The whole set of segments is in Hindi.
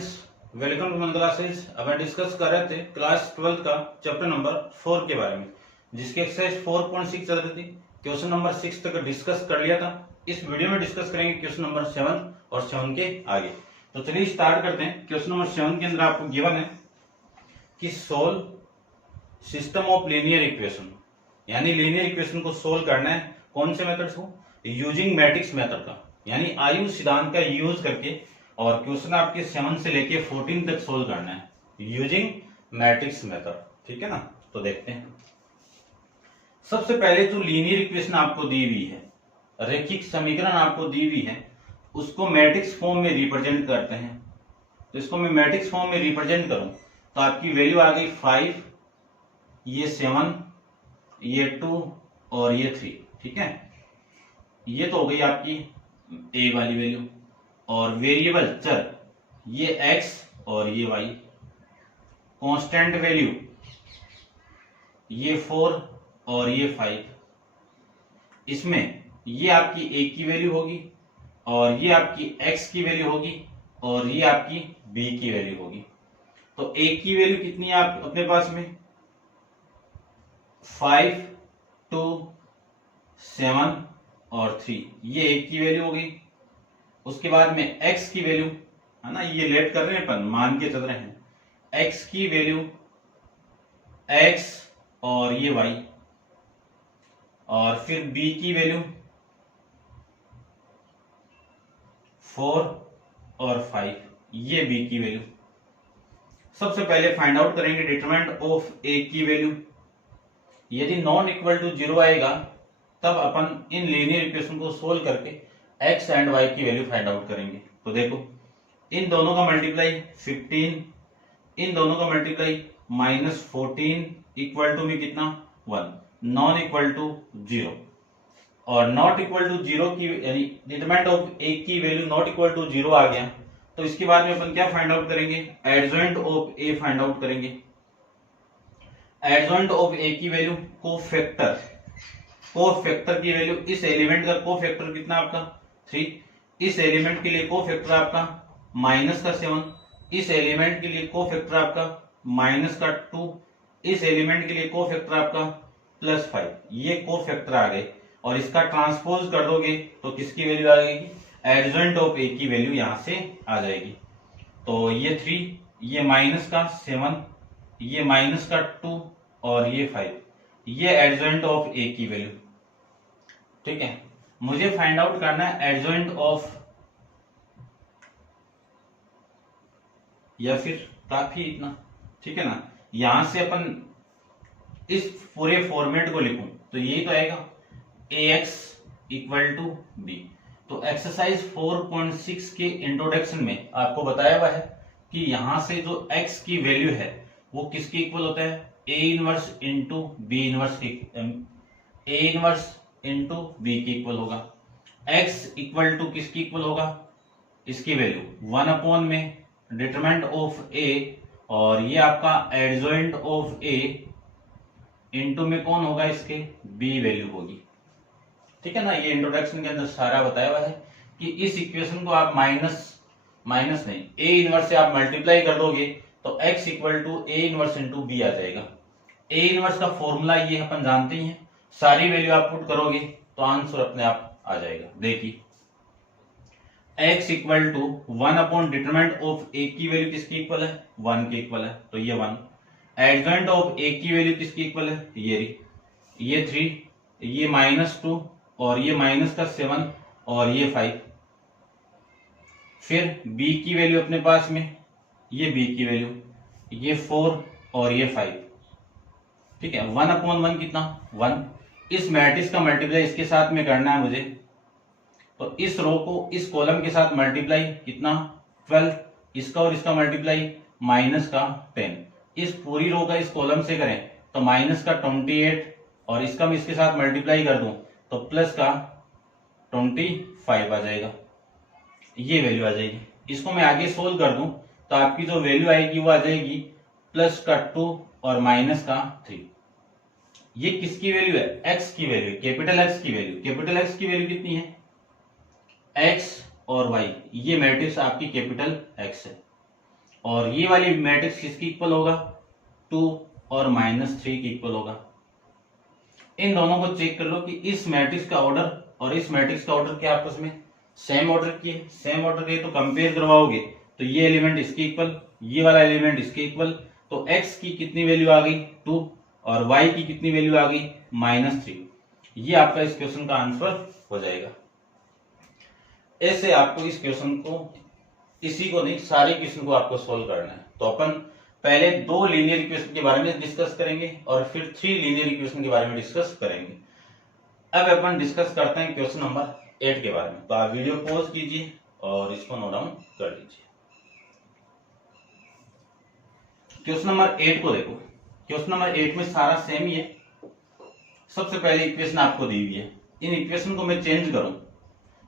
फ्रेंड्स, वेलकम टू मन क्लासेस। अब हम डिस्कस कर रहे थे क्लास 12 का चैप्टर नंबर 4 के बारे में, जिसकी एक्सरसाइज 4.6 चल रही थी। क्वेश्चन नंबर 6 तक डिस्कस कर लिया था। इस वीडियो में डिस्कस करेंगे क्वेश्चन नंबर 7 और 7 के आगे। तो चलिए स्टार्ट करते हैं। क्वेश्चन नंबर 7 के अंदर आपको गिवन है कि solve system of linear equation, यानी लीनियर इक्वेशन को सोल्व करना है कौन से मेथड को, यूजिंग मैट्रिक्स मेथड का, यानी आयु सिद्धांत का यूज करके। और क्वेश्चन आपके 7 से लेके 14 तक सोल्व करना है यूजिंग मैट्रिक्स मेथड। ठीक है ना। तो देखते हैं। सबसे पहले जो लीनियर इक्वेशन आपको दी हुई है, रैखिक समीकरण आपको दी हुई है, उसको मैट्रिक्स फॉर्म में रिप्रेजेंट करते हैं। तो इसको मैं मैट्रिक्स फॉर्म में रिप्रेजेंट करूं तो आपकी वैल्यू आ गई 5, ये 7, ये 2 और ये 3। ठीक है, ये तो हो गई आपकी ए वाली वैल्यू। और वेरिएबल चर ये x और ये y। कांस्टेंट वैल्यू ये 4 और ये 5। इसमें ये आपकी a की वैल्यू होगी और ये आपकी x की वैल्यू होगी और ये आपकी b की वैल्यू होगी। तो a की वैल्यू कितनी है आप अपने पास में, 5, 2, 7 और 3, ये a की वैल्यू हो गई। उसके बाद में x की वैल्यू है ना, ये लेट कर रहे हैं अपन, मान के चल रहे हैं। x की वैल्यू x और ये y, और फिर b की वैल्यू 4 और 5, ये b की वैल्यू। सबसे पहले फाइंड आउट करेंगे डिटरमिनेंट ऑफ a की वैल्यू। यदि नॉन इक्वल टू 0 आएगा तब अपन इन लीनियर इक्वेशन को सोल्व करके x एंड y की वैल्यू फाइंड आउट करेंगे। तो देखो, इन दोनों का मल्टीप्लाई 15, इन दोनों का मल्टीप्लाई -14 इक्वल टू में कितना 1, नॉन इक्वल टू 0। और नॉट इक्वल टू 0 की यानी डिटरमिनेंट ऑफ a की वैल्यू नॉट इक्वल टू 0 आ गया। तो इसके बाद में अपन क्या फाइंड आउट करेंगे, adjoint of a find out करेंगे। एडजॉइंट ऑफ a की वैल्यू कोफैक्टर की वैल्यू, इस एलिमेंट का कोफैक्टर कितना आपका 3, इस एलिमेंट के लिए कोफैक्टर आपका -7, इस एलिमेंट के लिए कोफैक्टर आपका -2, इस एलिमेंट के लिए कोफैक्टर आपका +5। ये कोफैक्टर आ गए और इसका ट्रांसपोज कर दोगे तो किसकी वैल्यू आ जाएगी, एडजॉइंट ऑफ a की वैल्यू यहां से आ जाएगी। तो ये 3, ये -7, ये -2 और ये 5, ये एडजॉइंट ऑफ a की वैल्यू। ठीक है, मुझे फाइंड आउट करना है एडजॉइंट ऑफ, या फिर काफी इतना। ठीक है ना, यहां से अपन इस पूरे फॉर्मेट को लिखूं तो यही तो आएगा ax इक्वल टू b। तो एक्सरसाइज 4.6 के इंट्रोडक्शन में आपको बताया हुआ है कि यहां से जो x की वैल्यू है वो किसके इक्वल होता है, a inverse into b inverse के, a इनवर्स इंटू b की इक्वल होगा। x इक्वल टू किसकी इक्वल होगा, इसकी वैल्यू 1 में डिटरमिनेंट ऑफ a, और ये आपका एडजॉइंट ऑफ a इंटू में कौन होगा, इसके b वैल्यू होगी। ठीक है ना, ये इंट्रोडक्शन के अंदर सारा बताया हुआ है कि इस इक्वेशन को आप माइनस नहीं, a इनवर्स से आप मल्टीप्लाई कर दोगे तो x equal to a inverse into b आ जाएगा। a इनवर्स का फॉर्मूला ये अपन जानते ही हैं, सारी वैल्यू आप पुट करोगे तो आंसर अपने आप आ जाएगा। देखिए, x equal to 1 upon determinant of a की वैल्यू किसकी इक्वल है, 1 के इक्वल है, तो ये 1। एडजॉइंट ऑफ a की वैल्यू किसकी इक्वल है, ये 3, ये -2 और ये -7 और ये 5। फिर b की वैल्यू अपने पास में, ये b की वैल्यू, ये 4 और ये 5। ठीक है, 1 अपॉन 1 कितना 1। इस मैट्रिक्स का मल्टीप्लाई इसके साथ में करना है मुझे, तो इस रो को इस कॉलम के साथ मल्टीप्लाई कितना 12, इसका और इसका मल्टीप्लाई -10। इस पूरी रो का इस कॉलम से करें तो -28, और इसका मैं इसके साथ मल्टीप्लाई कर दूं तो +25 आ जाएगा, ये वैल्यू आ जाएगी। इसको मैं आगे सोल्व कर दूं तो आपकी जो वैल्यू आएगी वो आ जाएगी +2 और -3। ये किसकी वैल्यू है, x की वैल्यू, कैपिटल X की वैल्यू। कैपिटल X की वैल्यू कितनी है, x और y, ये मैट्रिक्स आपकी कैपिटल X है। और ये वाली मैट्रिक्स किसकी इक्वल होगा, 2 और -3 की इक्वल होगा। इन दोनों को चेक कर लो कि इस मैट्रिक्स का ऑर्डर और इस मैट्रिक्स का ऑर्डर क्या आपस में सेम ऑर्डर की है। सेम ऑर्डर की तो कंपेयर करवाओगे तो ये एलिमेंट इसके इक्वल, ये वाला एलिमेंट इसके इक्वल, तो x की कितनी वैल्यू आ गई 2 और y की कितनी वैल्यू आ गई -3। ये आपका इस क्वेश्चन का आंसर हो जाएगा। ऐसे आपको इस क्वेश्चन को, इसी को नहीं सारे क्वेश्चन को आपको सोल्व करना है। तो अपन पहले 2 लीनियर इक्वेशन के बारे में डिस्कस करेंगे और फिर 3 लीनियर इक्वेशन के बारे में डिस्कस करेंगे। अब अपन डिस्कस करते हैं क्वेश्चन नंबर 8 के बारे में। तो आप वीडियो पॉज कीजिए और इसको नोट डाउन कर लीजिए। क्वेश्चन नंबर 8 को देखो। क्वेश्चन नंबर 8 में सारा सेम ही है। सबसे पहले इक्वेशन आपको दी हुई है, इन इक्वेशन को मैं चेंज करूं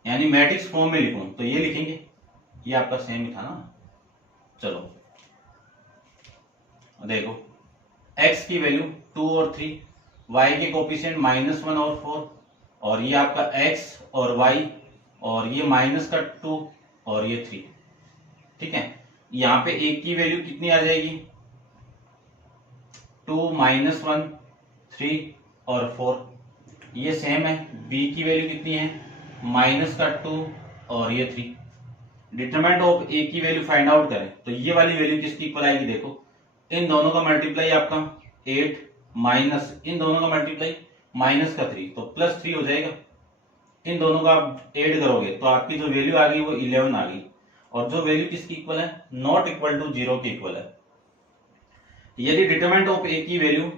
यानी मैट्रिक्स फॉर्म में लिखूं तो ये लिखेंगे, ये आपका सेम ही था ना। चलो देखो, x की वैल्यू 2 और 3, y के कोफिशिएंट -1 और 4, और ये आपका x और y, और ये माइनस का 2 और ये 3। ठीक है, यहाँ पे एक की वैल्यू कितनी आ जाएगी 2 -1 3 और 4। ये सेम है, b की वैल्यू कितनी है माइनस का 2 और ये 3। डिटरमिनेंट ऑफ a की वैल्यू फाइंड आउट करें तो ये वाली वैल्यू किसकी इक्वल आएगी, देखो इन दोनों का मल्टीप्लाई आपका 8 माइनस इन दोनों का मल्टीप्लाई माइनस का 3 तो +3 हो जाएगा। इन दोनों का आप ऐड करोगे तो आपकी जो वैल्यू आ गई वो 11 आ गई, और जो वैल्यू किसकी इक्वल है नॉट इक्वल टू 0 की इक्वल है। यदि डिटरमिनेंट ऑफ a की वैल्यू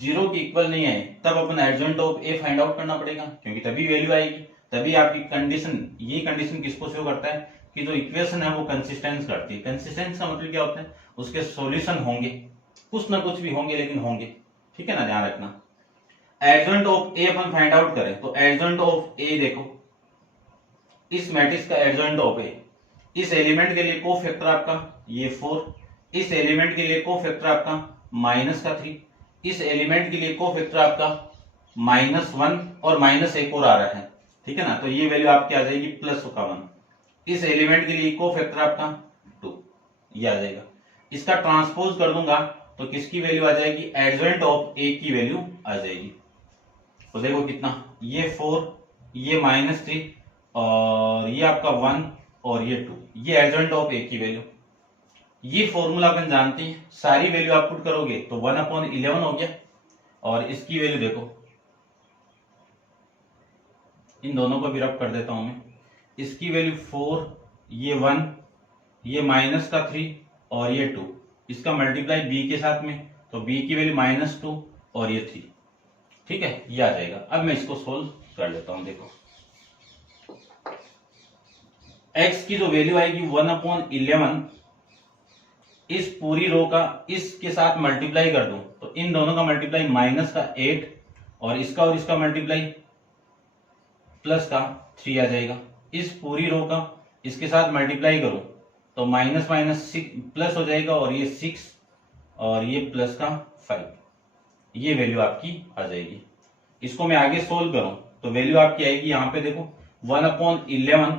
0 की इक्वल नहीं है तब अपन adjoint of a find out करना पड़ेगा, क्योंकि तभी वैल्यू आएगी, तभी आपकी कंडीशन, ये कंडीशन किसको शो करता है कि जो इक्वेशन है वो कंसिस्टेंस करती है। कंसिस्टेंस का मतलब क्या होता है, उसके सॉल्यूशन होंगे, कुछ ना कुछ भी होंगे लेकिन होंगे। ठीक है ना, ध्यान रखना। Adjoint of A upon find out करें तो एडजॉइंट ऑफ ए देखो, इस मैट्रिक्स का एडजॉइंट ऑफ ए, इस एलिमेंट के लिए कोफैक्टर आपका ये 4, इस एलिमेंट के लिए कोफैक्टर आपका माइनस का 3, इस एलिमेंट के लिए कोफैक्टर आपका -1 और -1 और आ रहा है। ठीक है ना, तो ये वैल्यू आपकी आ जाएगी +1। इस एलिमेंट के लिए कोफैक्टर आपका 2, ये आ जाएगा। इसका ट्रांसपोज कर दूंगा तो किसकी वैल्यू आ जाएगी, एडजॉइंट ऑफ ए की वैल्यू आ जाएगी। तो देखो कितना, ये 4, ये -3 और ये आपका 1 और ये 2, ये एडजॉइंट ऑफ ए की वैल्यू। ये फॉर्मूला अपन जानते हैं, सारी वैल्यू आप पुट करोगे तो 1/11 हो गया, और इसकी वैल्यू देखो, इन दोनों को भी रब कर देता हूं मैं, इसकी वैल्यू 4, ये 1, ये -3 और ये 2, इसका मल्टीप्लाई b के साथ में तो b की वैल्यू -2 और ये 3। ठीक है, ये आ जाएगा। अब मैं इसको सोल्व कर लेता हूं। देखो x की जो वैल्यू आएगी 1/11, इस पूरी रो का इसके साथ मल्टीप्लाई कर दूं तो इन दोनों का मल्टीप्लाई -8 और इसका मल्टीप्लाई +3 आ जाएगा। इस पूरी रो का इसके साथ मल्टीप्लाई करो तो -6 प्लस हो जाएगा, और ये 6 और ये +5, ये वैल्यू आपकी आ जाएगी। इसको मैं आगे सोल्व करूं तो वैल्यू आपकी आएगी, यहां पे देखो 1/11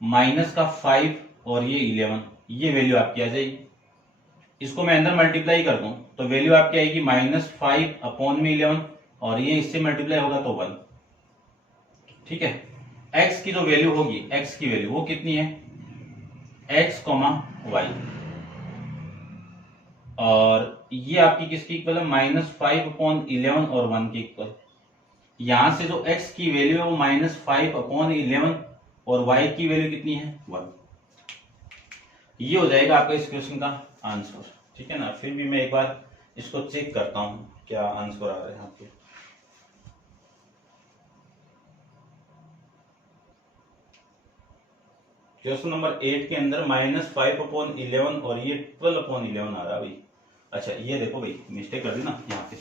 -5 और ये 11, ये वैल्यू आपकी आ जाएगी। इसको मैं अंदर मल्टीप्लाई कर दूं तो वैल्यू आपकी आएगी -5/11 और ये इससे मल्टीप्लाई होगा तो 1। ठीक है, x की जो वैल्यू होगी, x की वैल्यू वो कितनी है x, y, और ये आपकी किसकी इक्वल है -5/11 और 1 की इक्वल। यहां से जो x की वैल्यू है वो -5/11 और y की वैल्यू कितनी है 1। ये हो जाएगा आपका इस क्वेश्चन का आंसर। ठीक है ना, फिर भी मैं एक बार इसको चेक करता हूं क्या आंसर आ रहे हैं आपके। क्वेश्चन नंबर 8 के अंदर -5/11 और ये 12/11 आ रहा है भाई। अच्छा ये देखो भाई, मिस्टेक कर दी ना, यहाँ पे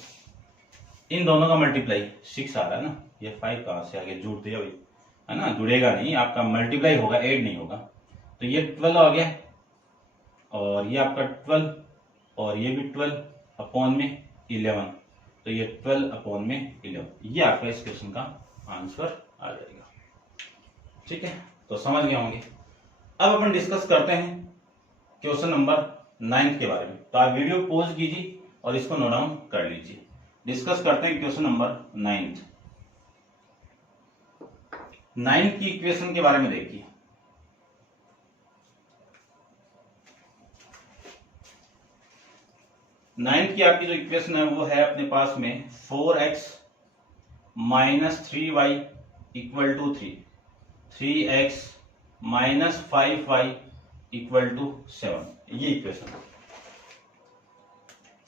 इन दोनों का मल्टीप्लाई 6 आ रहा है ना, ये 5 कहां से आगे जुड़ दिया भाई, है ना, जुड़ेगा नहीं, आपका मल्टीप्लाई होगा, ऐड नहीं होगा। तो ये 12 आ गया, और ये आपका 12 और ये भी 12/11, तो ये 12/11, ये आपका इस क्वेश्चन का आंसर आ जाएगा। ठीक है, तो समझ गए होंगे। अब अपन डिस्कस करते हैं क्वेश्चन नंबर 9 के बारे में। तो आप वीडियो पॉज कीजिए और इसको नोट डाउन कर लीजिए। डिस्कस करते हैं क्वेश्चन नंबर 9 की इक्वेशन के बारे में। देखिए, नाइन्थ की आपकी जो इक्वेशन है वो है अपने पास में 4x minus 3y equal to 3, 3x minus 5y equal to 7, ये इक्वेशन।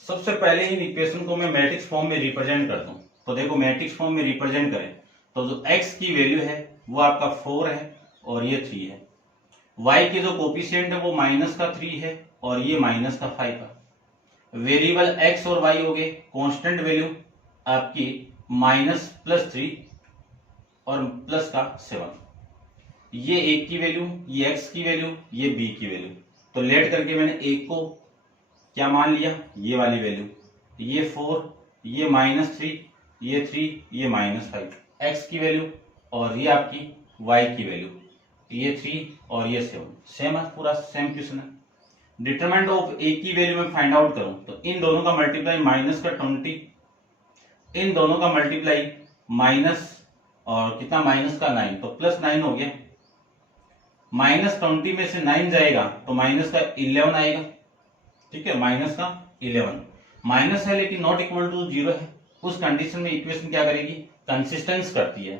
सबसे पहले इन इक्वेशन को मैं मैट्रिक्स फॉर्म में रिप्रेजेंट करता हूं। तो देखो, मैट्रिक्स फॉर्म में रिप्रेजेंट करें तो जो x की वैल्यू है वो आपका 4 है और ये 3 है। y की जो कोफिशिएंट है वो माइनस का 3 है और ये माइनस का 5 है। वेरिएबल x और y हो गए, कांस्टेंट वैल्यू आपकी माइनस प्लस 3 और प्लस का 7। ये एक की वैल्यू, ये x की वैल्यू, ये b की वैल्यू। तो लेट करके मैंने एक को क्या मान लिया, ये वाली वैल्यू, ये 4, ये माइनस 3, ये 3, ये माइनस 5, x की वैल्यू, और ये आपकी y की वैल्यू, ये 3 और ये 7। सेम है, पूरा सेम क्वेश्चन है। डिटरमिनेंट ऑफ ए की वैल्यू में फाइंड आउट करूं तो इन दोनों का मल्टीप्लाई माइनस का 20, इन दोनों का मल्टीप्लाई माइनस और कितना, माइनस का 9, तो प्लस 9 हो गया। माइनस 20 में से 9 जाएगा तो माइनस का 11 आएगा। ठीक है, माइनस का 11 माइनस है लेकिन नॉट इक्वल टू 0 है। उस कंडीशन में इक्वेशन क्या करेगी, कंसिस्टेंस करती है,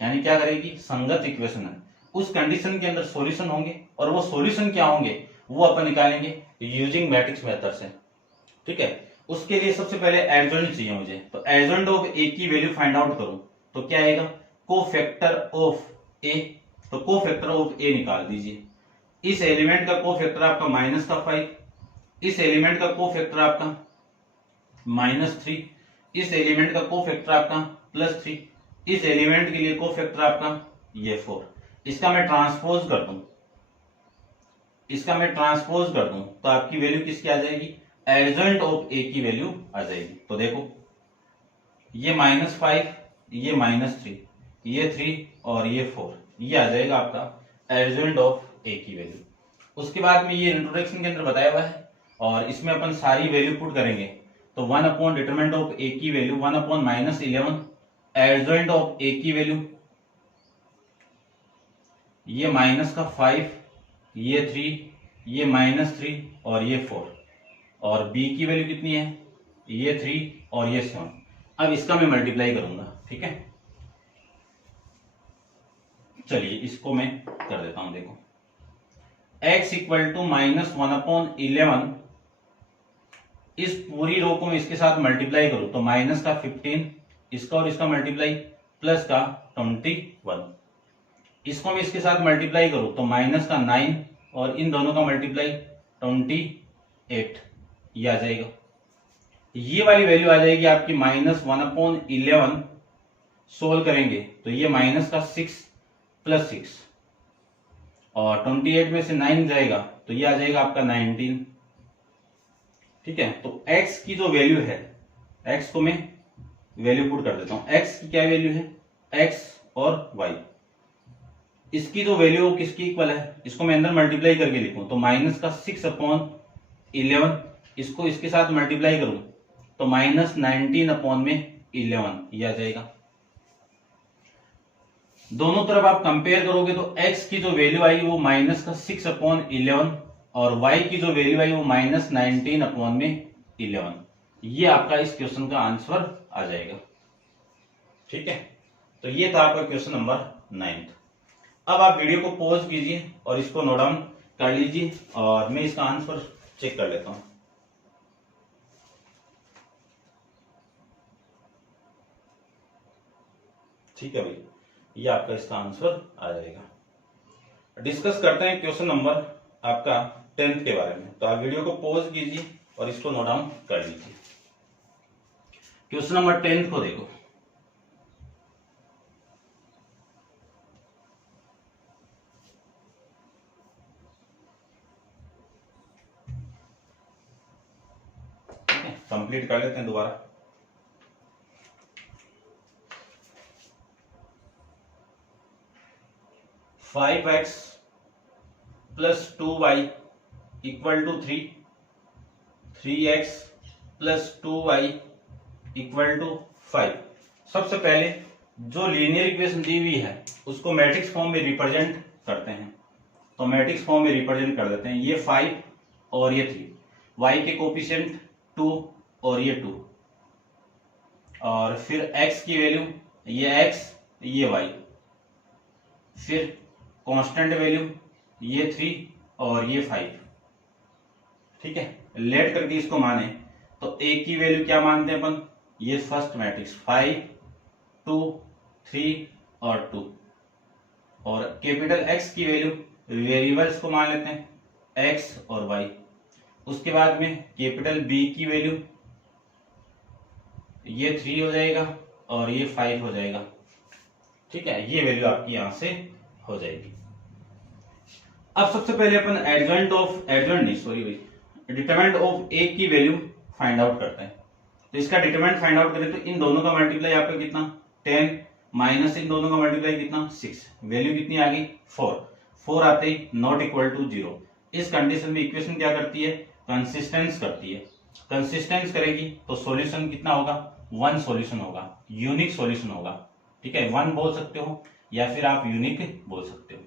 यानी क्या करेगी, संगत इक्वेशन है। उस कंडीशन के अंदर सॉल्यूशन होंगे और वो सॉल्यूशन क्या होंगे वो अपन निकालेंगे यूजिंग मैट्रिक्स मेथड से। ठीक है, उसके लिए सबसे पहले एडजॉइंट चाहिए मुझे। तो एडजॉइंट ऑफ ए की वैल्यू फाइंड आउट करूं तो क्या आएगा, कोफैक्टर ऑफ ए। तो कोफैक्टर ऑफ ए निकाल दीजिए। इस एलिमेंट का कोफैक्टर आपका माइनस का 5, इस एलिमेंट का कोफैक्टर आपका माइनस 3, इस एलिमेंट का कोफैक्टर आपका प्लस 3, इस एलिमेंट के लिए कोफैक्टर आपका ये 4। इसका मैं ट्रांसपोज कर दूं, इसका मैं ट्रांसपोज कर दूं तो आपकी वैल्यू किसकी आ जाएगी, एडजॉइंट ऑफ ए की वैल्यू आ जाएगी। तो देखो, ये -5, ये -3, ये 3 और ये 4, ये आ जाएगा आपका एडजॉइंट ऑफ ए की वैल्यू। उसके बाद में ये इंट्रोडक्शन के अंदर बताया हुआ है और इसमें अपन सारी वैल्यू पुट करेंगे। तो 1 अपॉन डिटरमिनेंट ऑफ ए की value 1 upon -11, adjoint of A की वैल्यू ये माइनस का 5, ये 3, ये -3 और ये 4, और b की वैल्यू कितनी है, ये 3 और ये 7। अब इसका मैं मल्टीप्लाई करूंगा। ठीक है, चलिए इसको मैं कर देता हूं। देखो, x इक्वल टू -1 अपॉन 11, इस पूरी रो को मैं इसके साथ मल्टीप्लाई करूं तो माइनस का 15, इसका और इसका मल्टीप्लाई प्लस का 21, इसको मैं इसके साथ मल्टीप्लाई करूं तो माइनस का 9 और इन दोनों का मल्टीप्लाई 28, ये आ जाएगा। ये वाली वैल्यू आ जाएगी आपकी -1 अपॉन 11, सोल्व करेंगे तो ये माइनस का 6 प्लस 6 और 28 में से 9 जाएगा तो ये आ जाएगा आपका 19। ठीक है, तो x की जो वैल्यू है, x को मैं वैल्यू पुट कर देता हूं। x की क्या वैल्यू है, x और y, इसकी जो वैल्यू किसकी इक्वल है, इसको मैं अंदर मल्टीप्लाई करके लिखूं तो माइनस का 6 अपॉन 11, इसको इसके साथ मल्टीप्लाई करूं तो -19 अपॉन में 11, ये आ जाएगा। दोनों तरफ आप कंपेयर करोगे तो x की जो वैल्यू आई वो माइनस का 6 अपॉन 11 और y की जो वैल्यू आई वो -19 अपॉन में 11। ये आपका इस क्वेश्चन का आंसर आ जाएगा। ठीक है, तो ये था आपका क्वेश्चन नंबर 9। अब आप वीडियो को पॉज कीजिए और इसको नोट डाउन कर लीजिए और मैं इसका आंसर चेक कर लेता हूं। ठीक है भाई, ये आपका इसका आंसर आ जाएगा। डिस्कस करते हैं क्वेश्चन नंबर आपका 10th के बारे में। तो आप वीडियो को पॉज कीजिए और इसको नोट डाउन कर लीजिए। क्वेश्चन नंबर 10th को देखो, कंप्लीट कर लेते हैं दोबारा। (5x + 2y equal to 3x plus 2y equal to 5। सबसे पहले जो लीनियर इक्वेशन दी हुई है उसको मैट्रिक्स फॉर्म में रिप्रेजेंट करते हैं। तो मैट्रिक्स फॉर्म में रिप्रेजेंट कर देते हैं, ये 5 और ये 3, y के कोफिशिएंट 2 और ये 2, और फिर x की वैल्यू ये x ये y, फिर कांस्टेंट वैल्यू ये 3 और ये 5। ठीक है, लेट करके इसको माने तो a की वैल्यू क्या मानते हैं अपन, ये फर्स्ट मैट्रिक्स 5 2 3 और 2, और कैपिटल X की वैल्यू वेरिएबल्स को मान लेते हैं x और y। उसके बाद में कैपिटल B की वैल्यू ये 3 हो जाएगा और ये 5 हो जाएगा। ठीक है, ये वैल्यू आपकी यहां से हो जाएगी। अब सबसे पहले अपन डिटरमिनेंट ऑफ a की वैल्यू फाइंड आउट करते हैं। तो इसका डिटरमिनेंट फाइंड आउट करें तो इन दोनों का मल्टीप्लाई आपका कितना 10 माइनस इन दोनों का मल्टीप्लाई कितना 6, वैल्यू कितनी आ गई 4 आते ही नॉट इक्वल टू 0। इस कंडीशन में इक्वेशन क्या करती है, कंसिस्टेंस करती है। कंसिस्टेंस करेगी तो सॉल्यूशन कितना होगा, 1 सॉल्यूशन होगा, यूनिक सॉल्यूशन होगा। ठीक है, 1 बोल सकते हो या फिर आप यूनिक बोल सकते हो,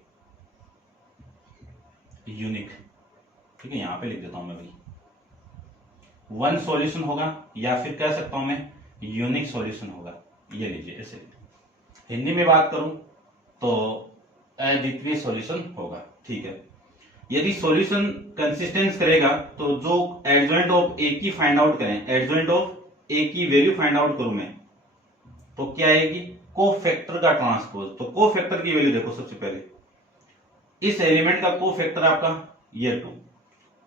यूनिक। ठीक है, यहां पे लिख देता हूं मैं भाई, 1 सॉल्यूशन होगा या फिर कह सकता हूं मैं यूनिक सॉल्यूशन होगा। ये लीजिए ऐसे, हिंदी में बात करूं तो अद्वितीय सॉल्यूशन होगा। ठीक है, यदि सॉल्यूशन कंसिस्टेंस करेगा तो जो एडजॉइंट ऑफ ए की फाइंड आउट करें, एडजॉइंट ऑफ ए की वैल्यू फाइंड आउट करूं मैं तो क्या आएगी, कोफैक्टर का ट्रांसपोज। तो कोफैक्टर की वैल्यू देखो, सबसे पहले इस एलिमेंट का कोफैक्टर आपका ये 2,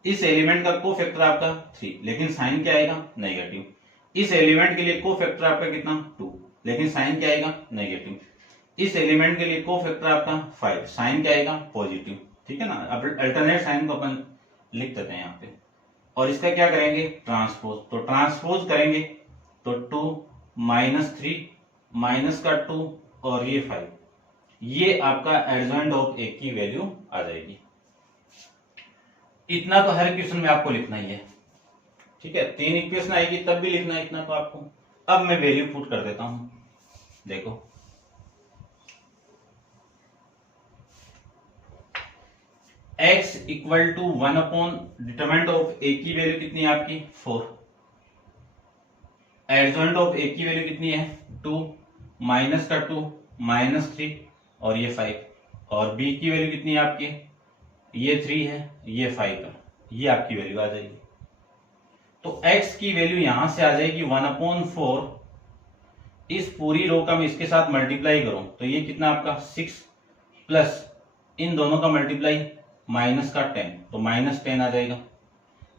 इस एलिमेंट का कोफैक्टर आपका 3, लेकिन साइन क्या आएगा नेगेटिव। इस एलिमेंट के लिए कोफैक्टर आपका कितना 2, लेकिन साइन क्या आएगा नेगेटिव। इस एलिमेंट के लिए कोफैक्टर आपका 5, साइन क्या आएगा पॉजिटिव। ठीक है ना, अब अल्टरनेट साइन को अपन लिख देते हैं यहाँ पे, और इसका क्या करेंगे ट्रांसपोज। तो ट्रांसपोज करेंगे तो 2 माइनस 3 माइनस का 2 और ये 5, ये आपका एडजॉइंट ऑफ ए की वैल्यू आ जाएगी। इतना तो हर इक्वेशन में आपको लिखना ही है। ठीक है, 3 इक्वेशन आएगी तब भी लिखना है इतना तो आपको। अब मैं वैल्यू पुट कर देता हूं, देखो x equal to 1 upon determinant of A की वैल्यू कितनी है आपकी 4, एडजॉइंट ऑफ ए की वैल्यू कितनी है 2 माइनस का 2 माइनस 3 और ये 5, और b की वैल्यू कितनी है आपकी ये 3 है ये 5 है, ये आपकी वैल्यू आ जाएगी। तो x की वैल्यू यहां से आ जाएगी 1 अपॉन 4, इस पूरी रो का मैं इसके साथ मल्टीप्लाई करूं तो ये कितना आपका 6 प्लस इन दोनों का मल्टीप्लाई माइनस का 10, तो माइनस 10 आ जाएगा।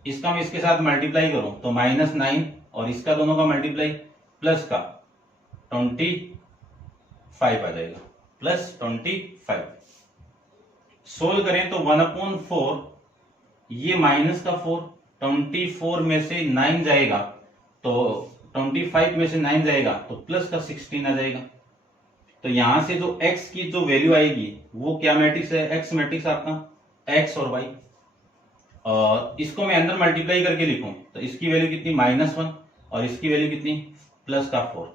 इसका मैं इसके साथ मल्टीप्लाई करूं तो माइनस 9, और इसका दोनों का मल्टीप्लाई प्लस का 25 आ जाएगा, प्लस 25। सोल्व करें तो 1 अपॉन 4, ये माइनस का 4, 24 में से 9 जाएगा तो 25 में से 9 जाएगा तो प्लस का 16 आ जाएगा। तो यहां से जो x की जो वैल्यू आएगी वो क्या मैट्रिक्स है, x मैट्रिक्स आपका x और y, और इसको मैं अंदर मल्टीप्लाई करके लिखूं तो इसकी वैल्यू कितनी -1 और इसकी वैल्यू कितनी प्लस का 4।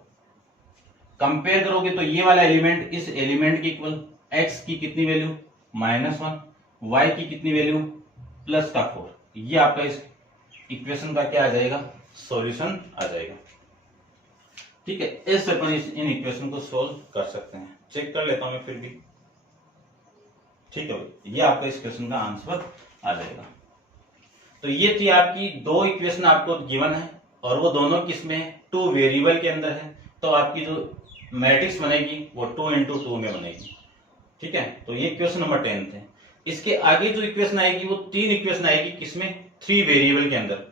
कंपेयर करोगे तो ये वाला एलिमेंट इस एलिमेंट की इक्वल, x की कितनी वैल्यू -1, y की कितनी वैल्यू प्लस का 4, ये आपका इस इक्वेशन का क्या आ जाएगा सॉल्यूशन आ जाएगा। ठीक है, ऐसे अपन इन इक्वेशन को सोल्व कर सकते हैं। चेक कर लेता हूं मैं फिर भी। ठीक है, ये आपका इस क्वेश्चन का आंसर आ जाएगा। तो ये थी आपकी 2 इक्वेशन आपको गिवन है, और वो दोनों किसमें है 2 वेरिएबल के अंदर है। तो आपकी जो मैट्रिक्स बनेगी वो 2 into 2 में बनेगी। ठीक है, तो ये इक्वेशन नंबर 10 है। इसके आगे जो इक्वेशन आएगी वो 3 इक्वेशन आएगी किसमें 3 वेरिएबल के अंदर।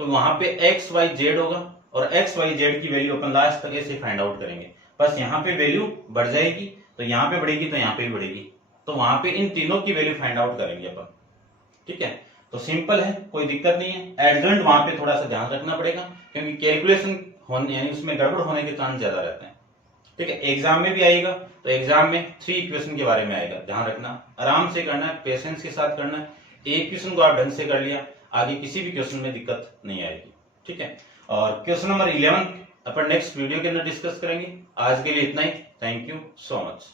तो वहां पे x y z होगा, और x y z की वैल्यू अपन लास्ट तक ऐसे फाइंड आउट करेंगे। बस यहाँ पे वैल्यू बढ़ जाएगी तो यहाँ पे बढ़ेगी तो यहाँ पे भी बढ़ेगी, तो वहां पे इन तीनों की वैल्यू फाइंड आउट करेंगे अपन। ठीक है, तो सिंपल है, कोई दिक्कत नहीं है। एडजॉइंट वहां पे थोड़ा सा ध्यान रखना पड़ेगा क्योंकि कैलकुलेशन होने यानी उसमें गड़बड़ होने के चांस ज्यादा रहते हैं। ठीक है, एग्जाम में भी आएगा तो एग्जाम में 3 इक्वेशन के बारे में आएगा, ध्यान रखना, आराम से करना है, पेशेंस के साथ करना है। एक क्वेश्चन को आप ढंग से कर लिया, आगे किसी भी क्वेश्चन में दिक्कत नहीं आएगी। ठीक है, और क्वेश्चन नंबर 11 अपन नेक्स्ट वीडियो के अंदर डिस्कस करेंगे। आज के लिए इतना ही। Thank you so much.